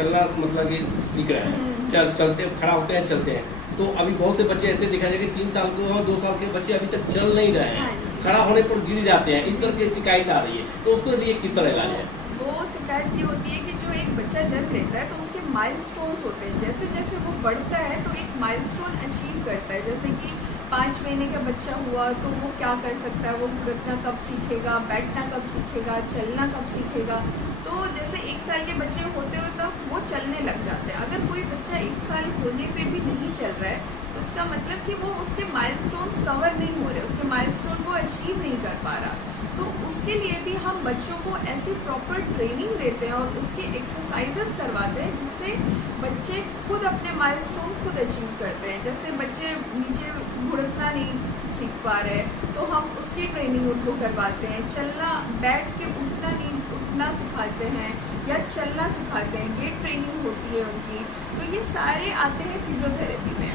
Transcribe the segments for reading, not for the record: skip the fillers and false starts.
चलना मतलब कि सीख रहे हैं, चलते खड़ा होते हैं, चलते हैं। तो अभी बहुत से बच्चे ऐसे दिखाई देंगे 3 साल के और 2 साल के बच्चे अभी तक चल नहीं रहे हैं, खड़ा होने पर गिर जाते हैं, इस तरह की शिकायत आ रही है। तो उसके लिए किस तरह इलाज है? वो शिकायत ये होती है कि जो एक बच्चा जन्म लेता है तो उसके माइलस्टोन्स होते हैं, जैसे जैसे वो बढ़ता है तो एक माइलस्टोन अचीव करता है। जैसे कि 5 महीने का बच्चा हुआ तो वो क्या कर सकता है, वो घुटना कब सीखेगा, बैठना कब सीखेगा, चलना कब सीखेगा। तो जैसे 1 साल के बच्चे होते हो तब वो चलने लग जाते हैं। अगर कोई बच्चा 1 साल होने पे भी नहीं चल रहा है तो इसका मतलब कि वो उसके माइलस्टोन्स कवर नहीं हो रहे, उसके माइलस्टोन वो अचीव नहीं कर पा रहा। तो उसके लिए भी हम बच्चों को ऐसी प्रॉपर ट्रेनिंग देते हैं और उसके एक्सरसाइजेस करवाते हैं जिससे बच्चे खुद अपने माइलस्टोन खुद अचीव करते हैं। जैसे बच्चे नीचे घुड़कना नहीं सीख पा रहे तो हम उसकी ट्रेनिंग उनको करवाते हैं, चलना बैठ के उठना सिखाते हैं या चलना सिखाते हैं, ये ट्रेनिंग होती है उनकी। तो ये सारे आते हैं फिजियोथेरेपी में।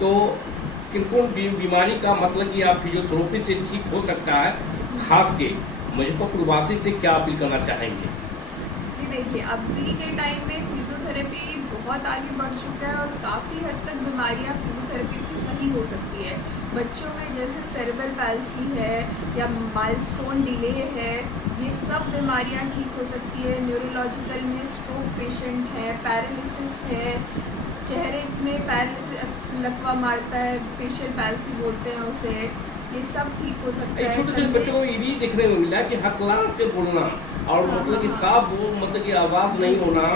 तो किन बीमारी का मतलब कि आप फिजियोथेरेपी से ठीक हो सकता है, खास के मुजफ्फरपुर वासी से क्या अपील करना चाहेंगे? जी देखिए, अभी के टाइम में फिजियोथेरेपी बहुत आगे बढ़ चुका है और काफ़ी हद तक बीमारियां फिजियोथेरेपी से सही हो सकती है। बच्चों में जैसे सेरेब्रल पैल्सी है या माइलस्टोन डिले है, ये सब बीमारियां ठीक हो सकती है। न्यूरोलॉजिकल में स्ट्रोक पेशेंट है, पैरालिसिस है, चेहरे में पैरालिसिस लकवा मारता है, फेशियल पैल्सी बोलते हैं उसे, ये सब ठीक हो सकता है। छोटे छोटे बच्चों को ये भी देखने को मिला कि हकला के बोलना और मतलब कि साफ वो मतलब कि आवाज नहीं होना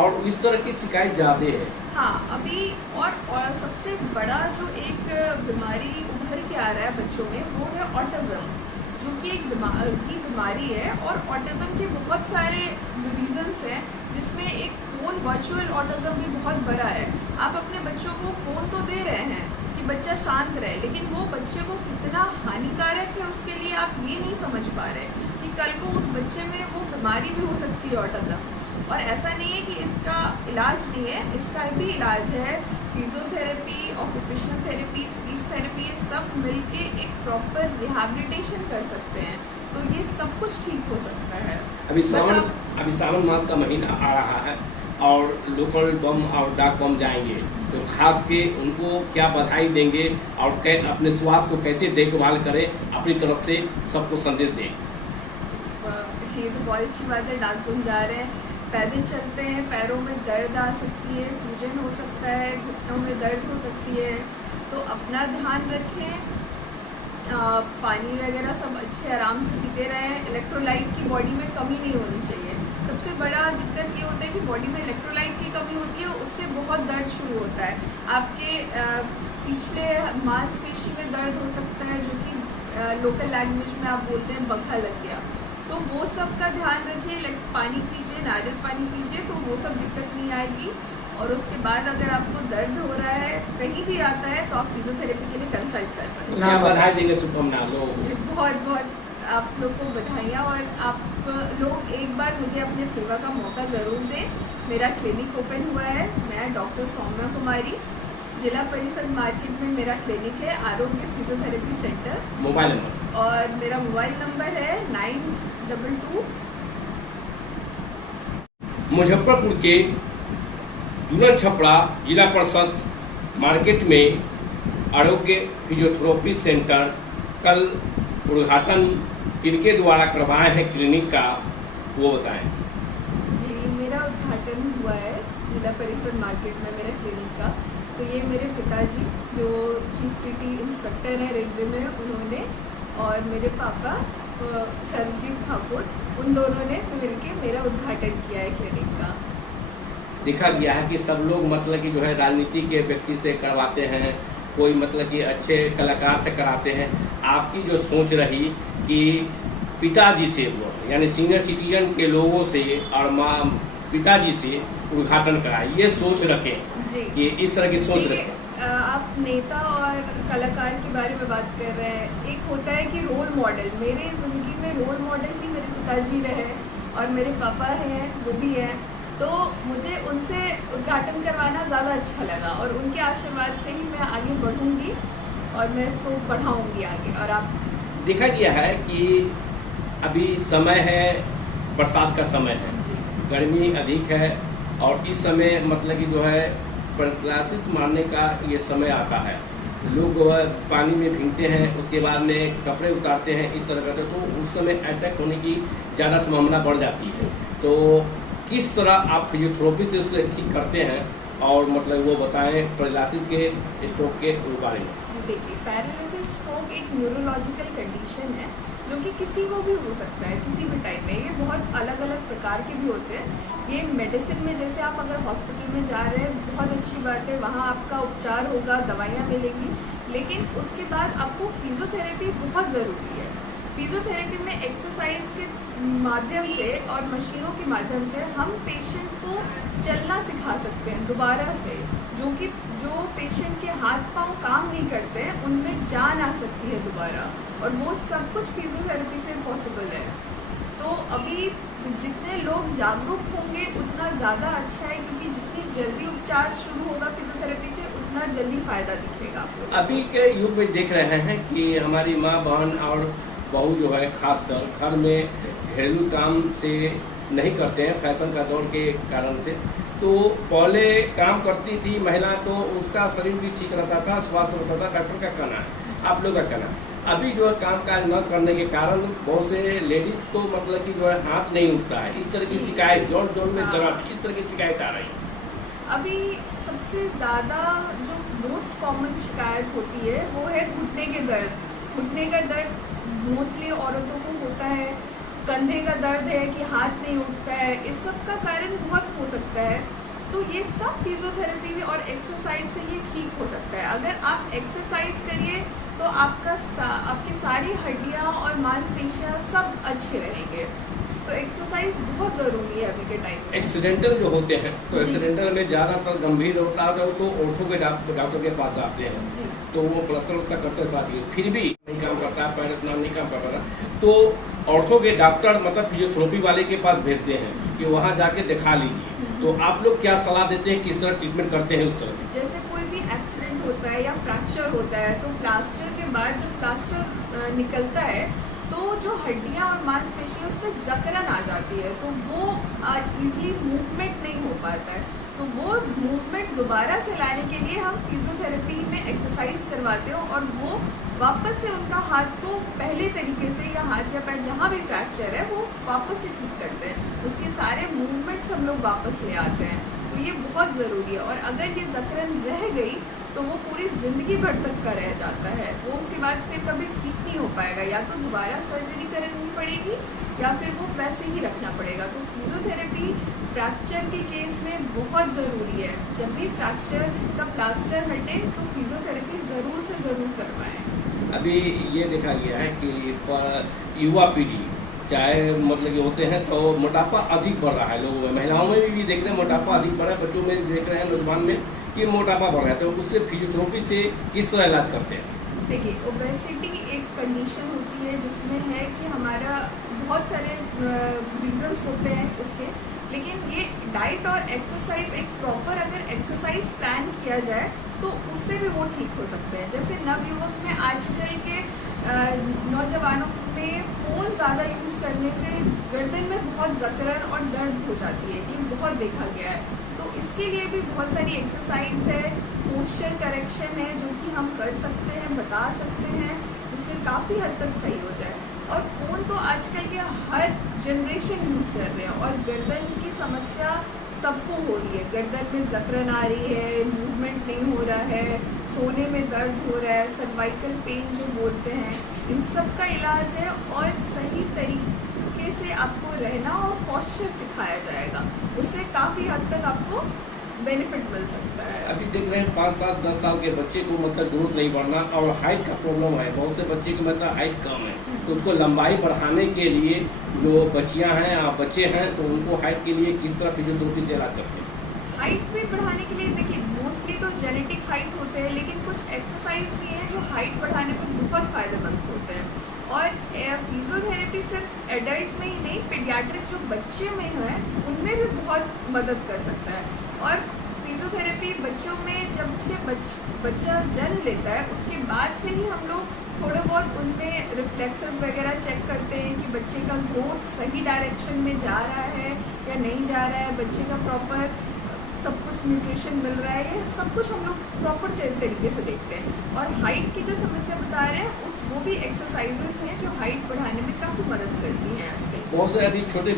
और इस तरह की शिकायत ज्यादा है। हाँ, अभी और सबसे बड़ा जो एक बीमारी उभर के आ रहा है बच्चों में वो है ऑटिज्म, जो कि एक दिमागी बीमारी है। और ऑटिज्म के बहुत सारे रीजंस हैं, जिसमें एक फ़ोन वर्चुअल ऑटिज्म भी बहुत बड़ा है। आप अपने बच्चों को फ़ोन तो दे रहे हैं कि बच्चा शांत रहे, लेकिन वो बच्चे को कितना हानिकारक है उसके लिए आप ये नहीं समझ पा रहे कि कल को उस बच्चे में वो बीमारी भी हो सकती है ऑटिज्म। और ऐसा नहीं है कि इसका इलाज नहीं है, इसका भी इलाज है। Physiotherapy, occupational therapy, speech therapy, ये सब मिलके एक प्रॉपर रिहैबिलिटेशन कर सकते हैं। तो ये सब कुछ ठीक हो सकता है। अभी सावन मास का महीना आ रहा है और लोकल बम और डाक बम जाएंगे, तो खास के उनको क्या बधाई देंगे और अपने स्वास्थ्य को कैसे देखभाल करें, अपनी तरफ से सबको संदेश दें? ये तो बहुत अच्छी बात है, डाक बम जा रहे हैं, पैदल चलते हैं, पैरों में दर्द आ सकती है, सूजन हो सकता है, घुटनों में दर्द हो सकती है, तो अपना ध्यान रखें। पानी वगैरह सब अच्छे आराम से पीते रहें। इलेक्ट्रोलाइट की बॉडी में कमी नहीं होनी चाहिए। सबसे बड़ा दिक्कत ये होता है कि बॉडी में इलेक्ट्रोलाइट की कमी होती है, उससे बहुत दर्द शुरू होता है। आपके पिछले मांसपेशी में दर्द हो सकता है, जो कि लोकल लैंग्वेज में आप बोलते हैं बग्घा लग गया। तो वो सब का ध्यान रखिए, पानी पीजिए, नारियल पानी पीजिए, तो वो सब दिक्कत नहीं आएगी। और उसके बाद अगर आपको दर्द हो रहा है, कहीं भी आता है, तो आप फिजियोथेरेपी के लिए कंसल्ट कर सकते हैं। बधाई देंगे, शुभकामना लो जी, बहुत बहुत आप लोग को बधाइयाँ। और आप लोग एक बार मुझे अपने सेवा का मौका ज़रूर दें। मेरा क्लिनिक ओपन हुआ है, मैं डॉक्टर सौम्या कुमारी, जिला परिषद मार्केट में मेरा क्लिनिक है, आरोग्य फिजियोथेरेपी सेंटर। मोबाइल नंबर और मेरा मोबाइल नंबर है 922। मुजफ्फरपुर के जुनन छपड़ा जिला परिषद मार्केट में आरोग्य फिजियोथेरेपी सेंटर कल उद्घाटन किनके द्वारा करवाए हैं क्लिनिक का, वो बताएं। जी, मेरा उद्घाटन हुआ है जिला परिषद मार्केट में मेरे क्लिनिक का। तो ये मेरे पिताजी जो चीफ टीटी इंस्पेक्टर है रेलवे में, उन्होंने, और मेरे पापा सर्वजीत ठाकुर, उन दोनों ने मिलके मेरा उद्घाटन किया है क्लिनिक का। देखा गया है कि सब लोग मतलब कि जो है राजनीति के व्यक्ति से करवाते हैं, कोई मतलब कि अच्छे कलाकार से कराते हैं। आपकी जो सोच रही कि पिताजी से यानी सीनियर सिटीजन के लोगों से और माँ पिताजी से उद्घाटन कराए, ये सोच रखें जी, कि इस तरह की सोच रखें। आप नेता और कलाकार के बारे में बात कर रहे हैं। एक होता है कि रोल मॉडल, मेरे ज़िंदगी में रोल मॉडल ही मेरे पिताजी रहे और मेरे पापा हैं, वो भी हैं। तो मुझे उनसे उद्घाटन करवाना ज़्यादा अच्छा लगा और उनके आशीर्वाद से ही मैं आगे बढ़ूंगी और मैं इसको बढ़ाऊंगी आगे। और आप देखा गया है कि अभी समय है, बरसात का समय है, गर्मी अधिक है और इस समय मतलब कि जो है पैरालिसिस मारने का ये समय आता है। लोग पानी में भीगते हैं, उसके बाद में कपड़े उतारते हैं, इस तरह करते हैं, तो उस समय अटैक होने की ज़्यादा संभावना बढ़ जाती है। तो किस तरह आप फिजियोथेरेपी से उसे ठीक करते हैं, और मतलब वो बताएं पैरालिसिस के स्ट्रोक के बारे में। देखिए, पैरालिसिस स्ट्रोक एक न्यूरोलॉजिकल कंडीशन है जो कि किसी को भी हो सकता है किसी भी टाइम में। ये बहुत अलग अलग प्रकार के भी होते हैं। ये मेडिसिन में, जैसे आप अगर हॉस्पिटल में जा रहे हैं, बहुत अच्छी बात है, वहाँ आपका उपचार होगा, दवाइयाँ मिलेंगी, लेकिन उसके बाद आपको फिजियोथेरेपी बहुत ज़रूरी है। फिजियोथेरेपी में एक्सरसाइज के माध्यम से और मशीनों के माध्यम से हम पेशेंट को चलना सिखा सकते हैं दोबारा से, जो पेशेंट के हाथ पांव काम नहीं करते हैं उनमें जान आ सकती है दोबारा, और वो सब कुछ फिजियोथेरेपी से पॉसिबल है। तो अभी जितने लोग जागरूक होंगे उतना ज़्यादा अच्छा है, क्योंकि जितनी जल्दी उपचार शुरू होगा फिजियोथेरेपी से उतना जल्दी फ़ायदा दिखेगा आपको। अभी के युग में देख रहे हैं कि हमारी माँ, बहन और बहू जो है खासकर घर में घरेलू काम से नहीं करते हैं, फैशन का दौर के कारण से। तो पहले काम करती थी महिला तो उसका शरीर भी ठीक रहता था, स्वास्थ्य रहता था, डॉक्टर का कहना है, आप लोग का कहना है। अभी जो है काम काज न करने के कारण बहुत से लेडीज को मतलब कि जो है हाथ नहीं उठता है, इस तरह की शिकायत, जोड़ जोड़ में दर्द, इस तरह की शिकायत आ रही है। अभी सबसे ज़्यादा जो मोस्ट कॉमन शिकायत होती है वो है घुटने के दर्द। घुटने का दर्द मोस्टली औरतों को होता है, कंधे का दर्द है कि हाथ नहीं उठता है, इन सब का कारण बहुत हो सकता है। तो ये सब फिजियोथेरेपी में और एक्सरसाइज से ये ठीक हो सकता है। अगर आप एक्सरसाइज करिए तो आपकी सारी हड्डियाँ और मांसपेशियाँ सब अच्छे रहेंगे। तो एक्सरसाइज बहुत ज़रूरी है अभी के टाइम में। एक्सीडेंटल जो होते हैं तो एक्सीडेंटल में ज़्यादातर गंभीर होता है तो ऑर्थो के डॉक्टर के पास जाते हैं जी। तो वो प्लास्टर वस्टर करते साथ ही फिर भी नहीं काम करता है, पैर इतना नहीं काम कर पाता, तो ऑर्थो के डॉक्टर मतलब फिजियोथेरेपी वाले के पास भेजते हैं कि वहाँ जाके दिखा लीजिए। तो आप लोग क्या सलाह देते हैं, किस तरह ट्रीटमेंट करते हैं उस तरह? जैसे कोई भी एक्सीडेंट होता है या फ्रैक्चर होता है तो प्लास्टर के बाद जब प्लास्टर निकलता है तो जो हड्डियाँ और मांसपेशियाँ उस पर जकड़न आ जाती है, तो वो इजीली मूवमेंट नहीं हो पाता है। तो वो मूवमेंट दोबारा से लाने के लिए हम फिजियोथेरेपी में एक्सरसाइज करवाते हैं और वो वापस से उनका हाथ को पहले तरीके से, या हाथ या पैर जहाँ भी फ्रैक्चर है वो वापस से ठीक करते हैं, उसके सारे मूवमेंट्स हम लोग वापस ले आते हैं। तो ये बहुत ज़रूरी है। और अगर ये जकड़न रह गई तो वो पूरी ज़िंदगी भर तक का रह जाता है, वो उसके बाद फिर कभी ठीक नहीं हो पाएगा, या तो दोबारा सर्जरी करनी पड़ेगी या फिर वो वैसे ही रखना पड़ेगा। तो फिजियोथेरेपी फ्रैक्चर के केस में बहुत ज़रूरी है। जब भी फ्रैक्चर का प्लास्टर हटे तो फिजियोथेरेपी ज़रूर से ज़रूर करवाएं। अभी ये देखा गया है कि युवा पीढ़ी चाहे मतलब कि होते हैं तो मोटापा अधिक बढ़ रहा है लोगों में, महिलाओं में भी देख रहे हैं मोटापा अधिक बढ़ रहा है, बच्चों में देख रहे हैं, नौजवान में कि मोटापा बढ़ रहा है। तो उससे फिजियोथेरेपी से किस तरह इलाज करते हैं? देखिए, ओबेसिटी एक कंडीशन होती है जिसमें है कि हमारा बहुत सारे रीजंस होते हैं उसके, लेकिन ये डाइट और एक्सरसाइज, एक प्रॉपर अगर एक्सरसाइज प्लान किया जाए तो उससे भी वो ठीक हो सकते हैं। जैसे नवयुवक में आजकल के नौजवानों में फ़ोन ज़्यादा यूज़ करने से गर्दन में बहुत जकड़न और दर्द हो जाती है, ये बहुत देखा गया है। तो इसके लिए भी बहुत सारी एक्सरसाइज है, पोस्चर करेक्शन है जो कि हम कर सकते हैं, बता सकते हैं, जिससे काफ़ी हद तक सही हो जाए। और फ़ोन तो आजकल के हर जनरेशन यूज़ कर रहे हैं और गर्दन की समस्या सबको हो रही है। गर्दन में जकड़न आ रही है, मूवमेंट नहीं हो रहा है, सोने में दर्द हो रहा है, सर्वाइकल पेन जो बोलते हैं, इन सब का इलाज है। और सही तरीके से आपको रहना और पोस्चर सिखाया जाएगा, उससे काफ़ी हद तक आपको बेनिफिट मिल सकता है। अभी देख रहे हैं 5 साल 10 साल के बच्चे को मतलब ग्रोथ नहीं बढ़ना और हाइट का प्रॉब्लम है, बहुत से बच्चे की मतलब हाइट कम है, तो उसको लंबाई बढ़ाने के लिए जो बच्चियां हैं या बच्चे हैं तो उनको हाइट के लिए किस तरह फिजियोथेरेपी से इलाज करते हैं? हाइट भी बढ़ाने के लिए देखिए मोस्टली तो जेनेटिक हाइट होते हैं, लेकिन कुछ एक्सरसाइज भी हैं जो हाइट बढ़ाने में बहुत फ़ायदेमंद होते हैं। और फिजियोथेरेपी सिर्फ एडल्ट में ही नहीं, पीडियाट्रिक जो बच्चे में है उनमें भी बहुत मदद कर सकता है। और फिजियोथेरेपी बच्चों में जब से बच्चा जन्म लेता है उसके बाद से ही हम लोग थोड़ा बहुत उनमें रिफ्लेक्सेस वगैरह चेक करते हैं कि बच्चे का ग्रोथ सही डायरेक्शन में जा रहा है या नहीं जा रहा है, बच्चे का प्रॉपर सब कुछ न्यूट्रिशन मिल रहा है, ये सब कुछ हम लोग प्रॉपर तरीके से देखते हैं। और हाइट की जो समस्या बता रहे हैं वो भी एक्सरसाइजेस हैं जो हाइट बढ़ाने में काफ़ी मदद करती हैं आजकल। बहुत से अभी छोटे